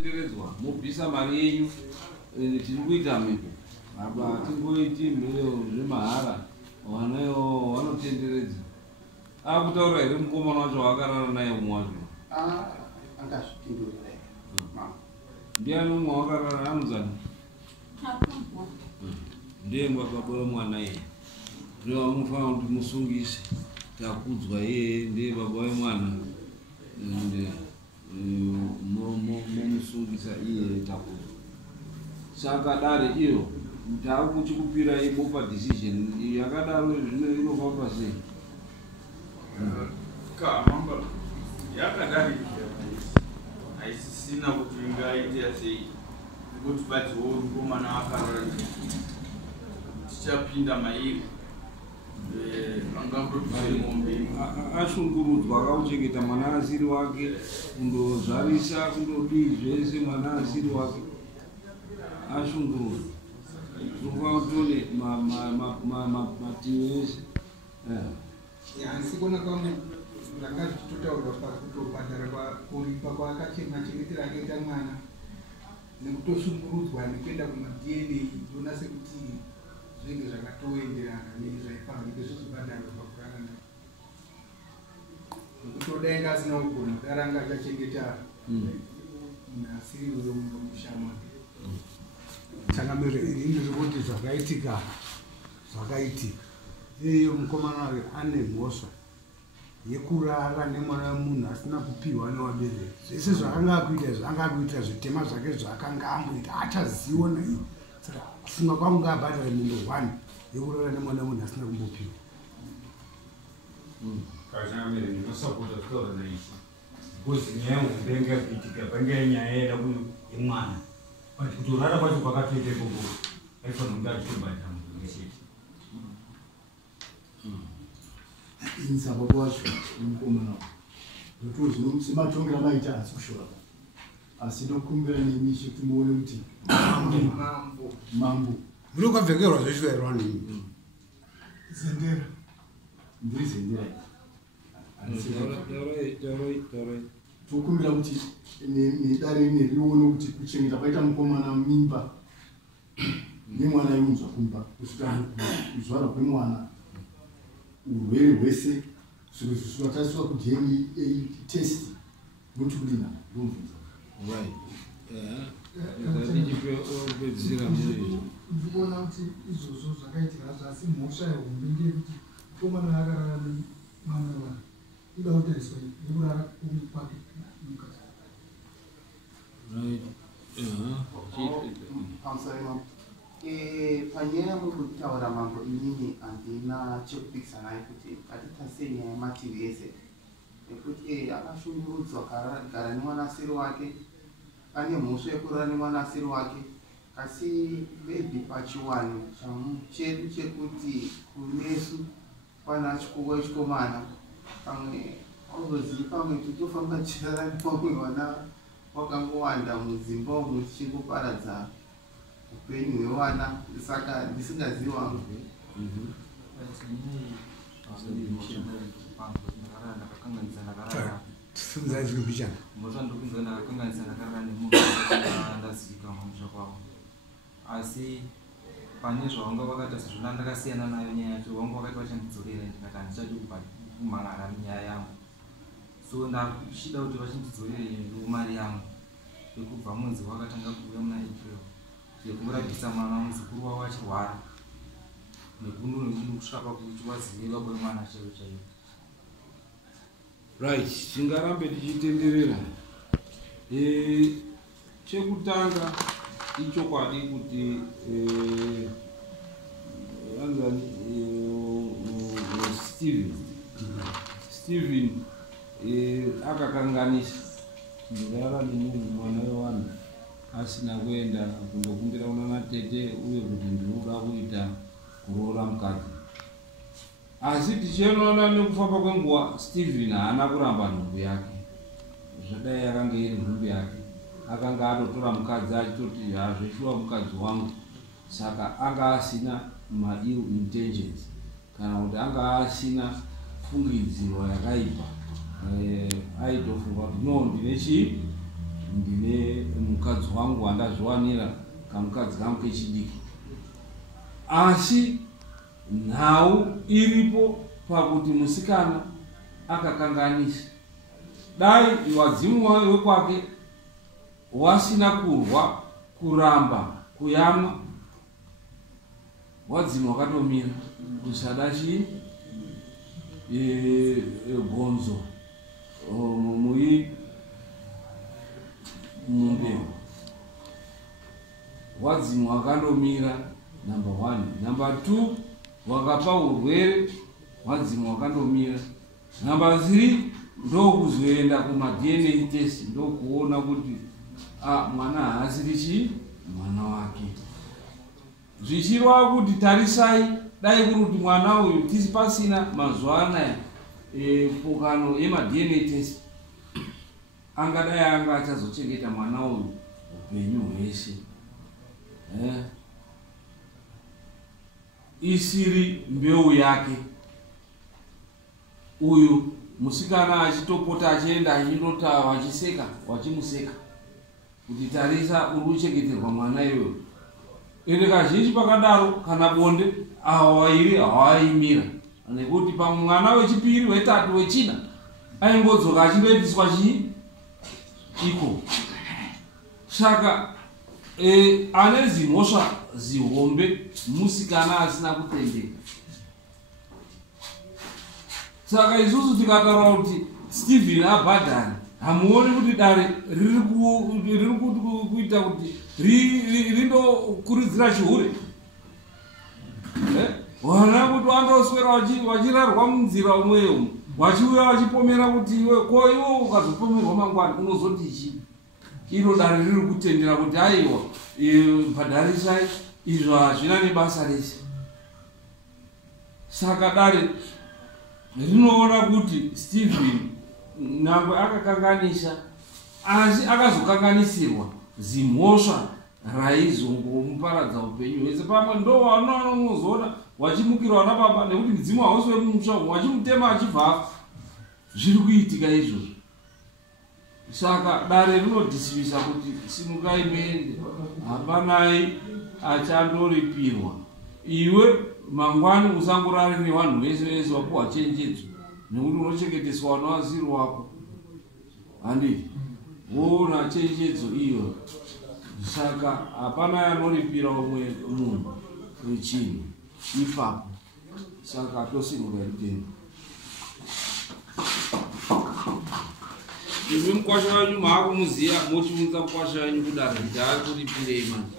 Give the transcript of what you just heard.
tenderedzwa mobvisa mari yenyu tiri kuita mhepo apa tingoiti mheyo zvemahara vanayo vanotenderedza akutaura here mukomana wacho wakarara naye umwe wacho ndiani umwe wakarara anozani ndiye baba vemwana iye ndiye munofanira kuti musungise takudzwa iye ndiye baba vemwana momusungisa iye takudzwa saka dare iyo taakuchikupira ibopa decision yakadaro zvino inofamba sei kamamba yakadari haisisina kuti ingaita sei kuti batiwo mukomana akarara tichapinda mairi angangotuzemombe ashungurudzwa akauchengeta mwana asiri wake kundozvarisa kundodii zvese mwana asiri wake ashungurudzwa zvokwatone mativi ese asi kona kwamwe zvanga zvichitotaurwa pakutobhadhara kuripa kwakachengetera akaita mwana nekutoshungurudzwa nekuenda kumaDNA ndona sekuti zvinge zvakatoenderana nezvaifanira zvizvibhadharwa pakurara naye nekutodainga asina kugona kudara anga achachengeta nasiri wemushama tsangamiro iri ndiri zvakaitika iyo mukomana wake ane mhosva yekurara nemwana wemunhu asina kupiwa newabereki zvese zvakanga akuita zvitema zvake zvakanga amboita achaziwa nai saka kufunga kwangu ngaabhadhare munhu 1 yekurara nemwana wemunhu asina kumbopiwa kazhamire ndinosapota kutaura naisi because nyaya yemupenga kuitika pange nyaya yeda yemwana but kutorara kwacho kwakatoite koko aifanira kunge achitobhadhara munhu wese insa baba wacho mukomana ndoto zimatongera maita asi kushora asi ndokumbira nemishe kuti muone kuti mambo muri kwabvekerwa zvechirwa nini zendera ndiri zendera tokumbira kuti nedare nerione kuti kuchengeta paita mukomana mimba nemwana yunzwa kumba kusvika kuzvara kwemwana urwere hwese zviro zvichatariswa kuDNA test noti kudina ndomvunza ndikuona kuti izvozvo zvakaitika zvasi mhosva yehombe ndeyekuti mukomana akarara nemwana wake ida kutariswa nekurara kwake mukati panyaya mukutaura mambo inini handina chekupikisa naye kuti ngatitasei nyaya yemativi ese nekuti akashungurudzwa kugara nemwanasiri wake ane mhosva yekurara nemwanasiri wake asi bebi pachiwani chedu chekuti kunesu pana chikomana pamwe auzozivi pamwe totofamba tichirara nepamwe vana wakangowanda mudzimba umu tichingoparadza upenyu hwevana saka ndisingazivi wangu asi pane zvavanga vakaita sezvona ndakasiyana nayo nyaya yacho vanga vakaita vachandidzorera ndikati handichadi kumhan'ara nyaya yangu so ndachida kuti vachindidzorere ndomari yangu yekubva mwedzi wakatanga kuuya muna April yekurabhisa mwana muzukuru wavo achirwara nekusvika pakuti vazive vabwe mwana chaivo chaivo. Right, tingarambe tichitenderera. Chekutanga ichokwadi kuti Steven akakanganisa ndivara nemunhu mwana wevanhu asina kuenda kundokumbira unana tete uye kuti ndinoda kuita kuroora mukadzi. Asi tichiona nekufamba kwenguva Steven haana kuramba nhumbu yake. Zvadai yakanga iri nhumbu yake. Akanga atotora mukadzi achitoti hazveshuwa mukadzi wangu. Saka anga asina ma-ill intentions. Kana kuti anga asina fungidziro yakaipa. Aitofunga kuti no ndine chii? Ndine mukadzi wangu andazviwanira kamukadzi kangu kechidiki. Asi nhau iripo pakuti musikana akakanganisa. Dai wadzimu wekwake wasina kurwa, kuramba, kuyamwa, wadzimu wakatomira kusada chii gonzo mumbeu. Wadzimu wakandomira number 1. Number 2, wakapa urwere, wadzimu wakandomira. Number 3, ndokuzoenda kumaDNA test, ndokuona kuti mwana haasiri chii mwana wake. Zvichirwa kuti tarisai, dai kuti mwana uyu tisi pasina mazuva anaya pokano yemaDNA test, angadai anga achazochengeta mwana uyu upenyu hweshe. Isiri mbeu yake. Uyu musikana achitopota achienda achindota wachiseka, wachimuseka kuti tarisa uri kuchengeterwa mwana iyoyo. Ende kazhinji pakadaro kana bonde avairi havaimira, nekuti pamwe mwana wechipiri, wetatu, wechina aingodzoka achindoendeswa chii iko. Saka ane zimhosva zihombe musikana asina kutendeka. Saka isusu tikataura kuti Stephen abhadhari, hamuoni kuti dare riri kuita kuti rindokurudzira chihure. Wana kuti wandoswera wachirarwa munzira umweyo, wachiuya wachipomera kuti iwe ko iwe ukazopomerwa mangwana unozoti chii. Iro dare riri kutendera kuti aiwa bhadharisai, izvo hazvina nebasa rese. Saka dare rinoona kuti Stephen nangwe akakanganisa, asi akazokanganisirwa zimhosva raizongomuparadza upenyu hwese. Pamwe ndo wanozoona wachimukirwa nababa nekuti mudzimu hausi wemumusha wachimutema achibva. Zviri kuitika izvozvo. Saka dare rinodhisivisa kuti simukai muende, hapanai achandoripirwa. Iwe mangwani usangorare nevanhu vese vese wapuwa chenjedzo, nekuti unochengeteswa navaziri wako. Handi wona chenjedzo iyo. Saka hapana anoripira umwe munhu wechinhu ipapo. Saka tosimuka ritengo. Imi mukwasha wanyu maakumuziya mochiunza mukwasha wanyu kudaro kuti ari kuripirei manje.